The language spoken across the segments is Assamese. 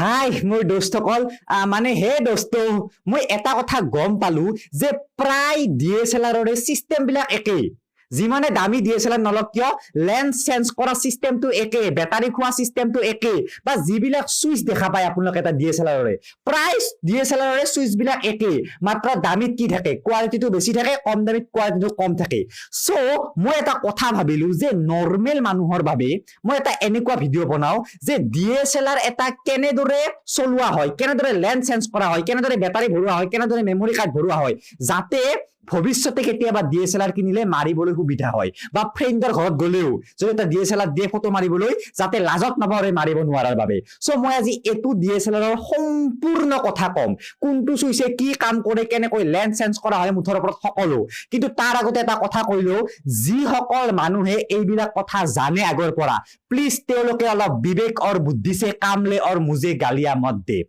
হাই মোৰ দোস্তসকল মানে হে দোস্ত মই এটা কথা গম পালো যে প্ৰায় ডিএসএলআৰৰে সিস্টেম বিলাক একেই যিমানে দামী ডিএসএলআৰ নলক কিয় লেন্স চেঞ্জ কৰা সিস্টেমটো একে বেটাৰী খোৱা সিস্টেমটো একে বা যিবিলাক সুইচ দেখা পায় আপোনালোক এটা ডিএসএলআৰৰে প্ৰায় ডিএসএলআৰৰে সুইচ বিলাক একে মাত্ৰ দামীত কি থাকে কোৱালিটিটো বেছি থাকে কম দামীত কোৱালিটিটো কম থাকে সো মই এটা কথা ভাবিলো যে নৰমেল মানুহৰ বাবে মই এটা এনেকুৱা ভিডিও বনাও যে ডিএসএলআৰ এটা কেনেদৰে চলোৱা হয় কেনেদৰে লেন্স চেঞ্জ কৰা হয় কেনেদৰে বেটাৰী ভৰোৱা হয় কেনেদৰে মেমৰি কাৰ্ড ভৰোৱা হয় যাতে ভবিষ্যতে কেতিয়াবা ডিএসএলআৰ কিনিলে মাৰিবলৈ সুবিধা হয় বা ফ্ৰেণ্ডৰ ঘৰত গলেও যদি এটা ডিএসএলআৰ দিয়ে ফটো মাৰিবলৈ যাতে লাজত নপৰে মাৰিব নোৱাৰাৰ বাবে সো মই আজি এটো ডিএসএলআৰৰ সম্পূৰ্ণ কথা কম কোনটো সুইচে কি কাম কৰে কেনেকৈ লেন্স চেঞ্জ কৰা হয় মুঠৰ ওপৰত সকলো কিন্তু তাৰ আগতে এটা কথা কৈলো যি সকল মানুহে এইবিলাক কথা জানে আগৰ পৰা প্লিজ তেওঁলোকে অলপ বিবেক और बुद्धि से काम ले और मुझे गालियां मत दे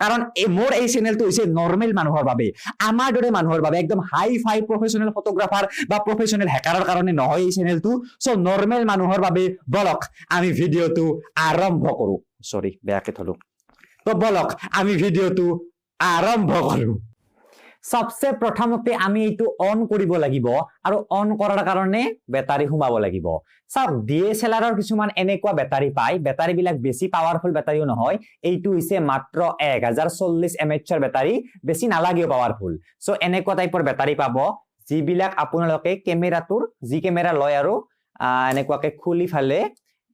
कारण मोर এই চ্যানেলটো হৈছে নরমাল মানুহৰ বাবে আমাৰ দৰে মানুহৰ বাবে একদম হাই ফাই প্ৰফেশনাল ফটোগ্ৰাফাৰ বা প্ৰফেশনাল হ্যাকাৰৰ কাৰণে নহয় এই চ্যানেলটো সো নৰমাল মানুহৰ বাবে বলক আমি ভিডিওটো আৰম্ভ কৰো সৰি বেয়াকে থলো তো বলক আমি ভিডিওটো আৰম্ভ কৰো सबसे प्रथमते आमी एटु ऑन करिब লাগিব আৰু অন কৰাৰ কাৰণে বেটাৰী সোমাব লাগিব সব ডিএসএলআৰ ৰ কিছুমান এনেকুৱা বেটাৰী পায় বেটাৰী বিলাক বেছি পাৱাৰফুল বেটাৰীও নহয় এইটো হৈছে মাত্ৰ 1040 mAh বেটাৰী বেছি নালাগিও পাৱাৰফুল সো এনেকুৱা টাইপৰ বেটাৰী পাব যিবিলাক আপোনালোকে কেমেৰাটোৰ যি কেমেৰা লয় আৰু এনেকুৱাকে খুলি ফালে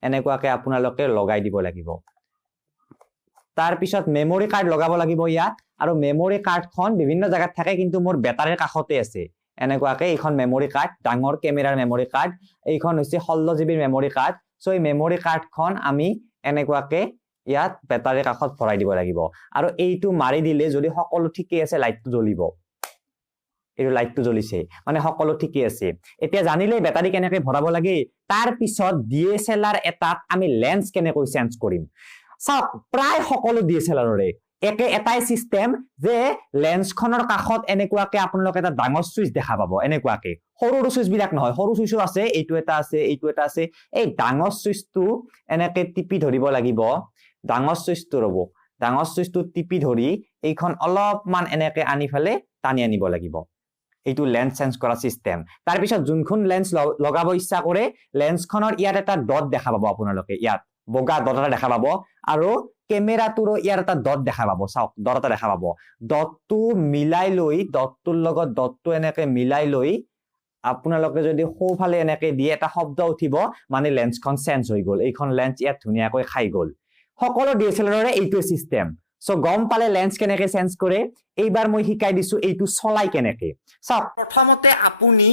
এনেকুৱাকে আপোনালোকে লগাই দিব লাগিব তাৰ পিছত মেমৰি কাৰ্ড লগাব লাগিব ইয়াত আৰু মেমৰি কাৰ্ডখন বিভিন্ন জায়গাত থাকে কিন্তু মোৰ বেটাৰীৰ কাষতে আছে এনেকুৱাকে এইখন মেমৰি কাৰ্ড ডাঙৰ কেমেৰাৰ মেমৰি কাৰ্ড এইখন হৈছে 16 জিবি মেমৰি কাৰ্ড সো এই মেমৰি কাৰ্ডখন আমি এনেকুৱাকে ইয়াত বেটাৰীৰ কাষত ভৰাই দিব লাগিব আৰু এইটো মাৰি দিলে যদি সকলো ঠিকই আছে লাইটটো জ্বলিব এই লাইটটো জ্বলিছে মানে সকলো ঠিকই আছে এতিয়া জানিলে বেটাৰী কেনেকৈ ভৰাব লাগে তাৰ পিছত ডিএসএলআৰ এটাত আমি লেন্স কেনেকৈ চেঞ্জ কৰিম সব প্ৰায় সকলো ডিএসএলআৰৰে একে এটাই সিস্টেম যে লেন্সখনৰ কাষত এনেকুৱাকে আপোনালোক এটা ডাঙৰ সুইচ দেখা পাব এনেকুৱাকে সৰু সুইচ বিলাক নহয় সৰু সুইচও আছে এইটো এটা আছে এই ডাঙৰ সুইচটো এনেকে টিপি ধৰিব লাগিব ডাঙৰ সুইচটো ৰব ডাঙৰ সুইচটো টিপি ধৰি এইখন অলপমান এনেকে আনি ফেলে টানি আনিব লাগিব এইটো লেন্স চেঞ্জ কৰা সিস্টেম তাৰ পিছত যোনখন লেন্স লগাব ইচ্ছা কৰে লেন্সখনৰ ইয়াত এটা ডট দেখা পাব আপোনালোকে ইয়াত বগা ডট এটা দেখা পাব আৰু কেমেৰাটোৰ ইয়াৰ এটা ডট দেখা পাব চাওক ডট এটা দেখা পাব ডটটো মিলাই লৈ ডটটোৰ লগত ডটটো এনেকে মিলাই লৈ আপোনালোকে যদি সোঁফালে এনেকে দিয়ে এটা শব্দ উঠিব মানে লেন্সখন চেঞ্জ হৈ গল এইখন লেন্স ইয়াত ধুনিয়াকৈ খাই গল সকলো ডিএসএলআৰৰে এইটো সিস্টেম সো গম পালে লেন্স কেনেকে চেঞ্জ কৰে এইবাৰ মই শিকাই দিছো এইটো চলাই কেনেকে চাওক প্ৰথমতে আপুনি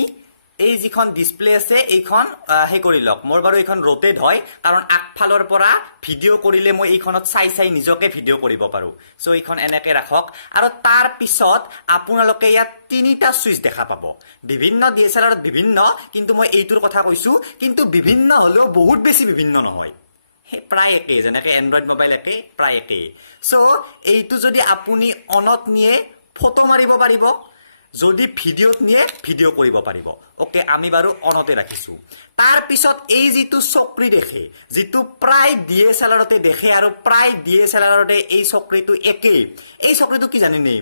এই যিখন ডিসপ্লে আছে এইখন হে কৰি লওক মোৰ বাৰু এইখন ৰোটেট হয় কাৰণ আগফালৰ পৰা ভিডিও কৰিলে মই এইখনত চাই নিজকে ভিডিও কৰিব পাৰো সো এইখন এনেকে ৰাখক আৰু তাৰ পিছত আপোনালোকে ইয়াত তিনিটা সুইচ দেখা পাব বিভিন্ন ডিএসএলআৰত বিভিন্ন কিন্তু মই এইটোৰ কথা কৈছো কিন্তু বিভিন্ন হলেও বহুত বেছি বিভিন্ন নহয় প্ৰায় একে যেনেকে এন্ড্ৰইড মোবাইল একে প্ৰায় একে সো এইটো যদি আপুনি অনত নিয়ে ফটো মাৰিব পাৰিব যদি ভিডিওত নিয়ে ভিডিও কৰিব পাৰিব ওকে আমি বাৰু অনতে ৰাখিছো তাৰ পিছত এই যিটো চক্ৰী দেখে যিটো প্ৰায় ডিএসএলআৰতে দেখে আৰু প্ৰায় ডিএসএলআৰতে এই চক্ৰীটো একে এই চক্ৰীটো কি জানিনে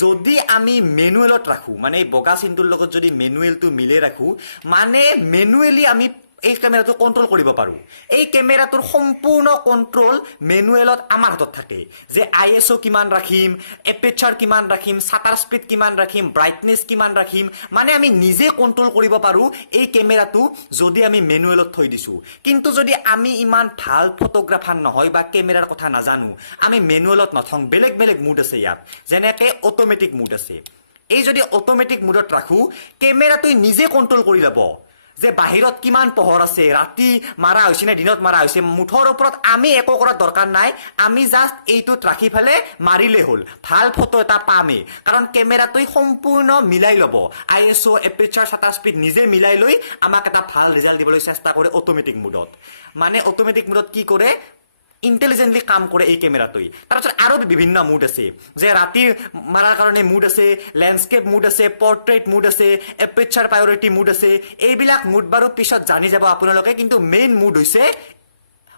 যদি আমি মেনুৱেলত ৰাখো মানে বগা চিনটোৰ লগত যদি মেনুৱেলটো মিলে ৰাখো মানে মেনুৱেলি আমি এই ক্যামেৰাটো কন্ট্ৰোল কৰিব পাৰো এই ক্যামেৰাটোৰ সম্পূৰ্ণ কন্ট্ৰোল মেনুৱেলত আমাৰ হাতত থাকে যে আইএসও কিমান ৰাখিম এপাৰচাৰ কিমান ৰাখিম শাটাৰ স্পীড কিমান ৰাখিম ব্ৰাইটনেস কিমান ৰাখিম মানে আমি নিজে কন্ট্ৰোল কৰিব পাৰো এই ক্যামেৰাটো যদি আমি মেনুৱেলত থৈ দিছো কিন্তু যদি আমি ইমান ভাল ফটোগ্ৰাফাৰ নহয় বা ক্যামেৰাৰ কথা নাজানো আমি মেনুৱেলত নথং বেলেগ বেলেগ মুড আছে ইয়াত যেনেকৈ অটোমেটিক মুড আছে এই যদি অটোমেটিক মুডত ৰাখো ক্যামেৰাটো নিজে কন্ট্ৰোল কৰি লব যে বাহিৰত কিমান পোহৰ আছে ৰাতি মাৰা হৈছে না দিনত মাৰা হৈছে মুঠৰ ওপৰত আমি একো কৰা দৰকাৰ নাই আমি জাস্ট এইটো ৰাখি ফেলে মাৰিলে হল ভাল ফটো এটা পামে কাৰণ ক্যামেৰাটোই সম্পূৰ্ণ মিলাই লব আইএসও এপাৰচাৰ শাটাৰ স্পীড নিজে মিলাই লৈ আমাক এটা ভাল ৰিজাল্ট দিবলৈ চেষ্টা কৰে অটোমেটিক মুডত মানে অটোমেটিক মুডত কি কৰে ইন্টেলিজেন্টলি কাম কৰে এই ক্যামেৰাটোই তাৰপিছত আৰু বিভিন্ন মুড আছে যে ৰাতি মাৰাৰ কাৰণে মুড আছে ল্যান্ডস্কেপ মুড আছে পোৰ্ট্ৰেইট মুড আছে এপাৰচাৰ প্ৰায়োৰিটি মুড আছে এইবিলাক মুড বাৰু পিছত জানি যাব আপোনালোকে কিন্তু মেইন মুড হৈছে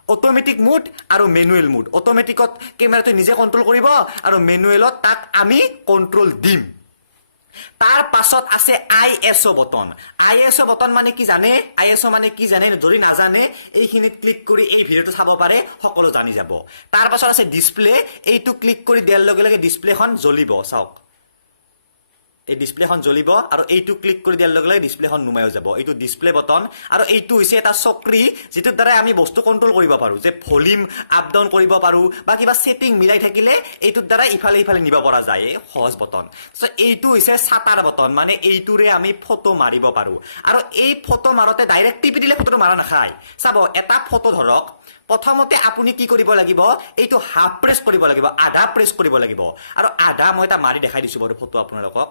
অটোমেটিক মোড আৰু মেনুৱেল মোড অটোমেটিকত কেমেৰাটো নিজে কন্ট্ৰোল কৰিব আৰু মেনুৱেলত তাক আমি কন্ট্ৰোল দিম তাৰ পাছত আছে আইএসও বটন আইএসও বটন মানে কি জানে আইএসও মানে কি জানে যদি নাজানে এইখিনিত ক্লিক কৰি এই ভিডিওটো চাব পাৰে সকলো জানি যাব তাৰ পাছত আছে ডিসপ্লে এইটো ক্লিক কৰি দিয়াৰ লগে লগে ডিসপ্লেখন জ্বলিব চাওক এই ডিসপ্লেখন জ্বলিব আৰু এইটো ক্লিক কৰি দিয়াৰ লগে লগে ডিসপ্লেখন নুমায়ো যাব এইটো ডিসপ্লে বটন আৰু এইটো হৈছে এটা চক্ৰী যেটোৰ দ্বাৰা আমি বস্তু কন্ট্ৰোল কৰিব পাৰো যে ভলিউম আপ ডাউন কৰিব পাৰো বা কিবা সেটিং মিলাই থাকিলে এইটোৰ দ্বাৰা ইফালে ইফালে নিব পৰা যায় সহজ বটন সো এইটো হৈছে শাটাৰ বটন মানে এইটোৰে আমি ফটো মাৰিব পাৰো আৰু এই ফটো মাৰতে ডাইৰেক্ট টিপি দিলে ফটোটো মাৰা নাখায় চাব এটা ফটো ধৰক প্ৰথমতে আপুনি কি কৰিব লাগিব এইটো হাফ প্ৰেছ কৰিব লাগিব আধা প্ৰেছ কৰিব লাগিব আৰু আধা মই এটা মাৰি দেখাই দিছো বাৰু ফটো আপোনালোকক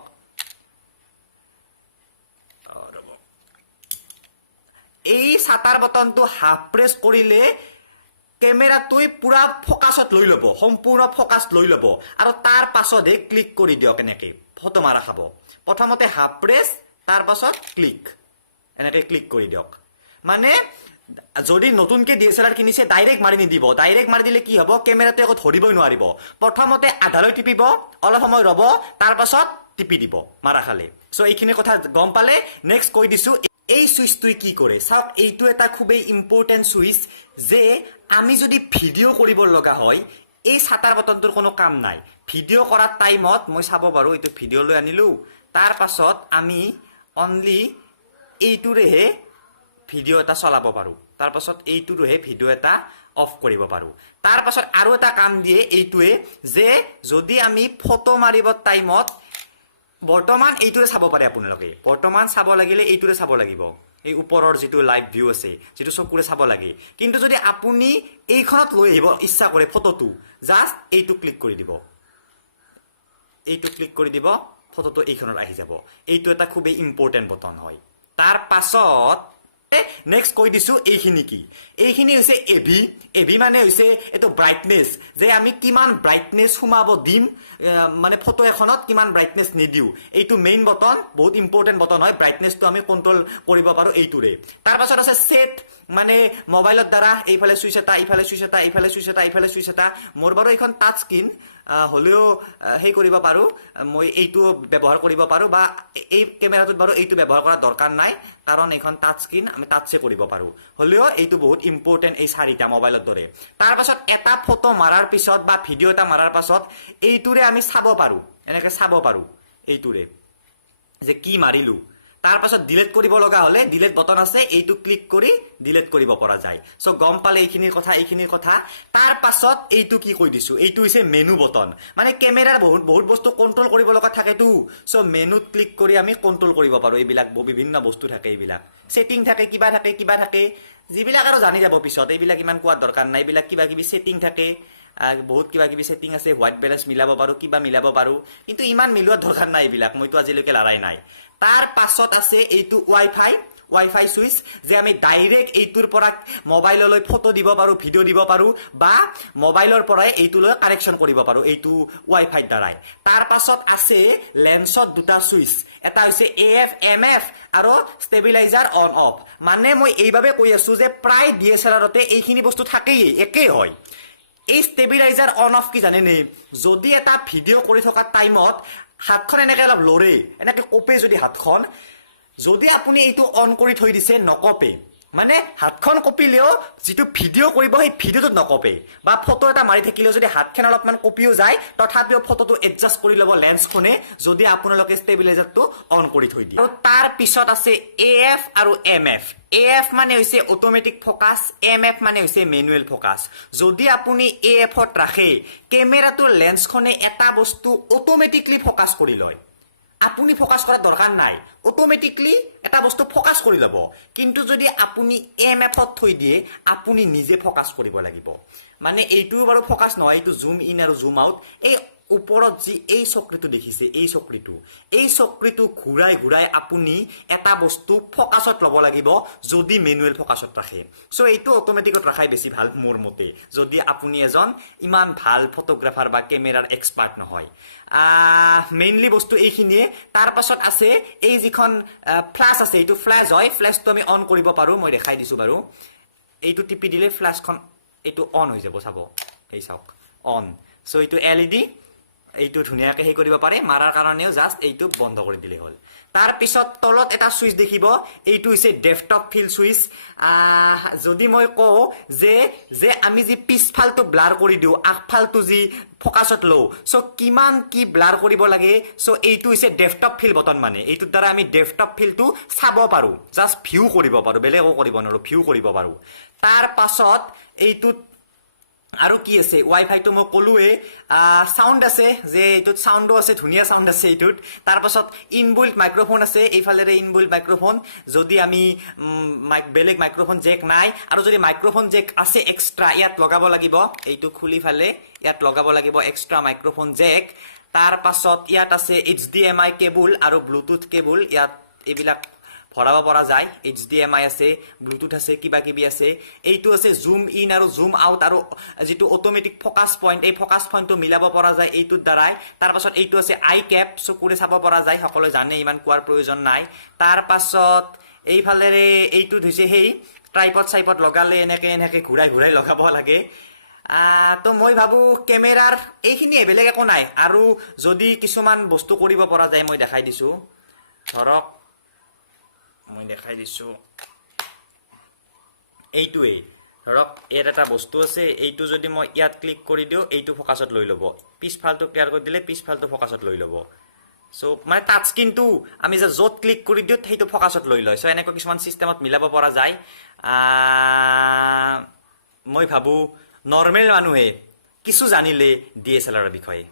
এই শাটাৰ বটনটো হাফ প্ৰেছ কৰিলে কেমেৰাটোই পুৰা ফোকাসত লৈ লব সম্পূৰ্ণ ফোকাস লৈ লব আৰু তাৰ পাছতহে ক্লিক কৰি দিয়ক এনেকৈ ফটো মাৰা খাব প্ৰথমতে হাফ প্ৰেছ তাৰ পাছত ক্লিক এনেকৈ ক্লিক কৰি দিয়ক মানে যদি নতুনকে DSLR কিনিছে ডাইৰেক্ট মাৰি নিদিব ডাইৰেক্ট মাৰি দিলে কি হ'ব কেমেৰাটো একো ধৰিবই নোৱাৰিব প্ৰথমতে আধালৈ টিপিব অলপ সময় ৰব তাৰ পাছত টিপি দিব মাৰা খালে সো এইখিনি কথা গম পালে নেক্সট কৈ দিছো এই সুইচটোই কি কৰে চাওক এইটো এটা খুবেই ইম্পৰ্টেন্ট সুইচ যে আমি যদি ভিডিও কৰিব লগা হয় এই শাটাৰ বটনটোৰ কোনো কাম নাই ভিডিও কৰাৰ টাইমত মই চাব পাৰো এইটো ভিডিও লৈ আনিলো তাৰ পাছত আমি অনলি এইটোৰেহে ভিডিও এটা চলাব পাৰো তাৰ পাছত এইটোৰেহে ভিডিও এটা অফ কৰিব পাৰো তাৰ পাছত আৰু এটা কাম দিয়ে এইটোৱে যে যদি আমি ফটো মাৰিব টাইমত বৰ্তমান এইটোৰে চাব পাৰে আপোনালোকে বৰ্তমান চাব লাগিলে এইটোৰে চাব লাগিব এই ওপৰৰ যেটো লাইভ ভিউ আছে যেটো চকুৰে চাব লাগে কিন্তু যদি আপুনি এইখনত লৈ আহিব ইচ্ছা কৰে ফটোটো জাস্ট এইটো ক্লিক কৰি দিব ফটোটো এইখনত আহি যাব এইটো এটা খুবেই ইম্পৰ্টেন্ট বটন হয় তাৰ পাছত নেক্সট কৈ দিছো এইখিনি কি এইখিনি হৈছে এভি মানে হৈছে এটো ব্ৰাইটনেস যে আমি কিমান ব্ৰাইটনেস সুমাব দিম মানে ফটো এখনত কিমান ব্ৰাইটনেস নিদিও এইটো মেইন বটন বহুত ইম্পৰ্টেন্ট বটন হয় ব্ৰাইটনেসটো আমি কন্ট্ৰোল কৰিব পাৰো এইটোৰে তাৰ পাছত আছে সেট মানে মোবাইলৰ দ্বাৰা এইফালে সুইচ এটা ইফালে সুইচ এটা ইফালে সুইচ এটা ইফালে সুইচ এটা মোৰ বাৰু এখন টাচ স্ক্ৰীন হলেও হেই কৰিব পাৰো মই এইটো ব্যৱহাৰ কৰিব পাৰো বা এই কেমেৰাটোত বাৰু এইটো ব্যৱহাৰ কৰা দৰকাৰ নাই কাৰণ এইখন টাচ স্ক্ৰীন আমি টাচে কৰিব পাৰো হলেও এইটো বহুত ইম্পৰ্টেন্ট এই চাৰিটা মোবাইলৰ দৰে তাৰ পাছত এটা ফটো মাৰাৰ পিছত বা ভিডিও এটা মাৰাৰ পাছত এইটোৰে আমি চাব পাৰো এনেকৈ চাব পাৰো এইটোৰে যে কি মাৰিলো তাৰ পাছত ডিলিট কৰিব লগা হলে ডিলিট বটন আছে এইটো ক্লিক কৰি ডিলিট কৰিব পৰা যায় সো গম পালে এইখিনিৰ কথা তাৰ পাছত এইটো কি কৈ দিছো এইটো হৈছে মেনু বটন মানে কেমেৰাৰ বহুত বস্তু কন্ট্ৰোল কৰিব লগা থাকেটো সো মেনুত ক্লিক কৰি আমি কন্ট্ৰোল কৰিব পাৰো এইবিলাক বিভিন্ন বস্তু থাকে এইবিলাক সেটিং থাকে কিবা থাকে যিবিলাক আৰু জানি যাব পিছত এইবিলাক ইমান কোৱাৰ দৰকাৰ নাই এইবিলাক কিবা কিবি সেটিং থাকে বহুত কিবা কিবি সেটিং আছে হোৱাইট বেলেন্স মিলাব পাৰো কিবা মিলাব পাৰো কিন্তু ইমান মিলোৱাৰ দৰকাৰ নাই এইবিলাক মইতো আজিলৈকে লৰাই নাই তাৰ পাছত আছে এইটো ওয়াইফাই সুইচ যে আমি ডাইৰেক্ট এইটোৰ পৰা মোবাইললৈ ফটো দিব পাৰো ভিডিও দিব পাৰো বা মোবাইলৰ পৰাই এইটোলৈ কানেকশন কৰিব পাৰো এইটো ওয়াইফাই দ্বাৰাই তাৰ পাছত আছে লেন্সত দুটা সুইচ এটা হৈছে AF MF আৰু ষ্টেবিলাইজাৰ অন অফ মানে মই এইভাবে কৈ আছো যে প্ৰায় DSLRতে এইখিনি বস্তু থাকেই একে হয় এই ষ্টেবিলাইজাৰ অন অফ কি জানে নে যদি এটা ভিডিও কৰি থকা টাইমত হাতখন এনেকৈ অলপ লৰে এনেকৈ কপে যদি হাতখন যদি আপুনি এইটো অন কৰি থৈ দিছে নকপে মানে হাতখন কপিলেও যেটো ভিডিও কৰিব সেই ভিডিওটো নকপে বা ফটো এটা মাৰি থাকিলেও যদি হাতখন অলপমান কপিও যায় তথাপিও ফটোটো এডজাস্ট কৰি লব লেন্সখনে যদি আপোনালোকে ষ্টেবিলাইজাৰটো অন কৰি থৈ দিয়ে আৰু তাৰ পিছত আছে AF আৰু MF AF মানে হৈছে অটোমেটিক ফোকাস MF মানে হৈছে ম্যানুৱেল ফোকাস যদি আপুনি AF ত ৰাখে কেমেৰাটোৰ লেন্সখনে এটা বস্তু অটোমেটিকলি ফোকাস কৰি লয় আপুনি ফোকাস কৰাৰ দৰকাৰ নাই অটোমেটিকলি এটা বস্তু ফোকাস কৰি লব কিন্তু যদি আপুনি MF ত থৈ দিয়ে আপুনি নিজে ফোকাস কৰিব লাগিব মানে এইটো বাৰু ফোকাস নহয় এইটো জুম ইন আৰু জুম আউট এই ওপৰত যি এই চক্ৰীটো দেখিছে এই চক্ৰীটো ঘুৰাই আপুনি এটা বস্তু ফোকাসত লব লাগিব যদি ম্যানুৱেল ফোকাসত ৰাখে সো এইটো অটোমেটিকত ৰাখাই বেছি ভাল মোৰ মতে যদি আপুনি এজন ইমান ভাল ফটোগ্ৰাফাৰ বা কেমেৰাৰ এক্সপাৰ্ট নহয় মেইনলি বস্তু এইখিনিয়ে তাৰ পাছত আছে এই যিখন ফ্ল্যাশ আছে এইটো ফ্ল্যাশ হয় ফ্ল্যাশটো আমি অন কৰিব পাৰো মই দেখাই দিছো বাৰু এইটো টিপি দিলে ফ্ল্যাশখন এইটো অন হৈ যাব চাব এই চাওক অন সো এইটো এলইডি এইটো ধুনিয়াকে হে কৰিব পাৰে মাৰাৰ কাৰণেও জাস্ট এইটো বন্ধ কৰি দিলে হ'ল তাৰ পিছত তলত এটা সুইচ দেখিব এইটো হৈছে ডেস্কটপ ফিল সুইচ যদি মই কও যে আমি যি পিছফালটো ব্লাৰ কৰি দিও আগফালটো যি ফোকাসত লো সো কিমান কি ব্লাৰ কৰিব লাগে সো এইটো হৈছে ডেস্কটপ ফিল বটন মানে এইটোৰ দ্বাৰা আমি ডেস্কটপ ফিলটো চাব পাৰো জাস্ট ভিউ কৰিব পাৰো বেলেগো কৰিব নোৱাৰো ভিউ কৰিব পাৰো তাৰ পাছত এইটো আৰু কি আছে ওয়াইফাই তো মই কলুৱে সাউন্ড আছে যে এইটোত সাউন্ডো আছে ধুনিয়া সাউন্ড আছে এইটোত তাৰ পাছত ইনবিল্ট মাইক্ৰোফোন আছে এইফালেৰে ইনবিল্ট মাইক্ৰোফোন যদি আমি বেলেগ মাইক্ৰোফোন জেক নাই আৰু যদি মাইক্ৰোফোন জেক আছে এক্সট্ৰা ইয়াত লগাব লাগিব এইটো খুলি ফালে ইয়াত লগাব লাগিব এক্সট্ৰা মাইক্ৰোফোন জেক তাৰ পাছত ইয়াত আছে HDMI কেবল আৰু ব্লুটুথ কেবল ইয়াত এইবিলাক ভৰাব পৰা যায় HDMI আছে ব্লুটুথ আছে কিবা কিবি আছে এইটো আছে জুম ইন আৰু জুম আউট আৰু যেটো অটোমেটিক ফোকাস পয়েন্ট এই ফোকাস পয়েন্টটো মিলাব পৰা যায় এইটোৰ দ্বাৰাই তাৰ পাছত এইটো আছে আই ক্যাপ চকুৰে চাব পৰা যায় সকলো জানে ইমান কোৱাৰ প্ৰয়োজন নাই তাৰ পাছত এইফালেৰে এইটো হৈছে হেই ট্ৰাইপড সাইপড লগালে এনেকে ঘুৰাই লগাব লাগে তো মই ভাবু ক্যামেৰাৰ এইখিনি বেলেগ একো নাই আৰু যদি কিছুমান বস্তু কৰিব পৰা যায় মই দেখাই দিছো ধৰক মই দেখাই দিছো এইটোৱে ধৰক এৰ এটা বস্তু আছে এইটো যদি মই ইয়াত ক্লিক কৰি দিও এইটো ফোকাসত লৈ লব পিছফালটো ক্লিয়াৰ কৰি দিলে পিছফালটো ফোকাসত লৈ লব সো মানে টাচ স্ক্ৰিনটো আমি যে যত ক্লিক কৰি দিও সেইটো ফোকাসত লৈ লয় সো এনেকৈ কিছুমান সিস্টেমত মিলাব পৰা যায় মই ভাবু নৰমাল মানুহে কিছু জানিলে DSLR বিষয়ে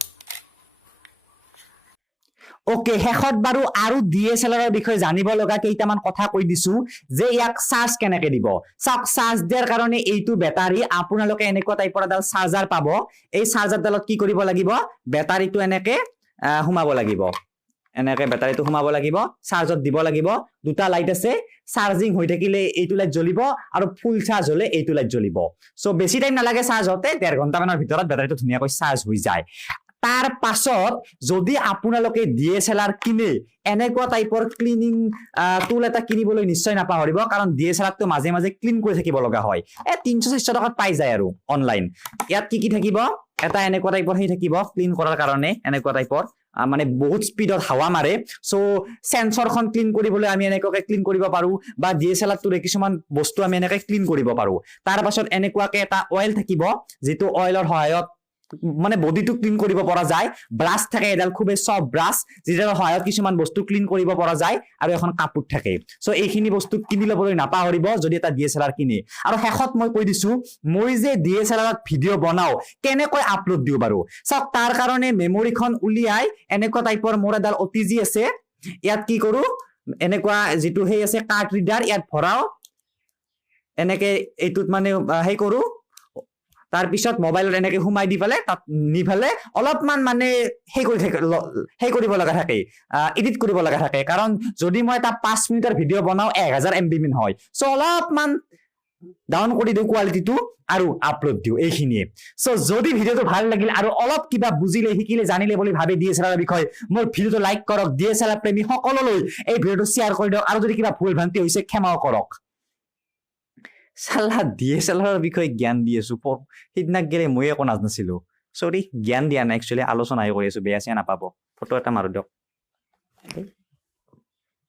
ওকে হেখত বাৰো আৰু DSLR বিষয়ে জানিব লগা কেইটামান কথা কৈ দিছো যে ইয়াক চাৰ্জ কেনেকে দিব চাওক চাৰ্জ দিয়াৰ কাৰণে এইটো বেটাৰী আপোনালোকে এনেকুৱা টাইপৰ এডাল চাৰ্জাৰ পাব এই চাৰ্জাৰডালত কি কৰিব লাগিব বেটাৰীটো এনেকে হুমাব লাগিব এনেকে বেটাৰীটো হুমাব লাগিব চাৰ্জত দিব লাগিব দুটা লাইট আছে চাৰ্জিং হৈ থাকিলে এইটো লাইট জ্বলিব আৰু ফুল চাৰ্জ হলে এইটো লাইট জ্বলিব সো বেছি টাইম নালাগে চাৰ্জ হতে 1.5 ঘণ্টা মানৰ ভিতৰত বেটাৰীটো ধুনিয়াকৈ চাৰ্জ হৈ যায় তাৰ পাছত যদি আপোনালোকে DSLR কিনে এনেকুৱা টাইপৰ ক্লিনিং টুল এটা কিনিবলৈ নিশ্চয় নাপাহৰিব কাৰণ DSLR টো মাজে মাজে ক্লিন কৰি থাকিব লগা হয় 300-400 টকাত পাই যায় আৰু অনলাইন ইয়াত কি থাকিব এটা এনেকুৱা টাইপৰ হে থাকিব ক্লিন কৰাৰ কাৰণে এনেকুৱা টাইপৰ মানে বহুত স্পিডত হাৱা মাৰে সো সেন্সৰখন ক্লিন কৰিবলৈ আমি এনেকৈ ক্লিন কৰিব পাৰো বা DSLR টোৰে কিছুমান বস্তু আমি এনেকৈ ক্লিন কৰিব পাৰো তাৰ পাছত এনেকুৱাকে এটা অয়েল থাকিব যেটো অয়েলৰ সহায়ত মানে বডিটো ক্লিন কৰিব পৰা যায় ব্ৰাছ থাকে এডাল খুবে সফট ব্ৰাছ যেটাৰ সহায়ত কিছুমান বস্তু ক্লিন কৰিব পৰা যায় আৰু এখন কাপোৰ থাকে সো এইখিনি বস্তু কিনি লবলৈ নাপাহৰিব যদি এটা DSLR কিনে আৰু হেখত মই কৈ দিছো মই যে DSLR ত ভিডিও বনাও কেনেকৈ আপলোড দিও বাৰু সব তাৰ কাৰণে মেমৰিখন উলিয়াই এনেকুৱা টাইপৰ মোৰ এডাল OTG আছে ইয়াত কি কৰো এনেকুৱা যেটো হেই আছে কাৰ্ড ৰিডাৰ ইয়াত ভৰাও এনেকে এইটোত মানে হেই কৰো তাৰ পিছত মোবাইলত এনেকে হুমাই দি ফেলে তাত নি ফেলে অলপমান মানে হেই কৰিব লগা থাকে এডিট কৰিব লগা থাকে কাৰণ যদি মই এটা 5 মিনিটৰ ভিডিও বনাও 1000 MB মিন হয় সো অলপমান ডাউন কৰি দিও কোৱালিটিটো আৰু আপলোড দিও এইখিনিয়ে সো যদি ভিডিওটো ভাল লাগিল আৰু অলপ কিবা বুজিলে শিকিলে জানিলে বুলি ভাবি DSLR বিষয় মোৰ ভিডিওটো লাইক কৰক DSLR প্ৰেমী সকললৈ এই ভিডিওটো শেয়াৰ কৰি দিয়ক আৰু যদি কিবা ভুল ভ্ৰান্তি হৈছে ক্ষমাও কৰক সালা DSLR বিষয়ে জ্ঞান দি আছো সিদিনাক গেলে মই একো নাজানিছিলো সৰি জ্ঞান দিয়া নাই একচুয়ালি আলোচনাই কৰি আছো বেয়া চেয়া নাপাব ফটো এটা মাৰো দিয়ক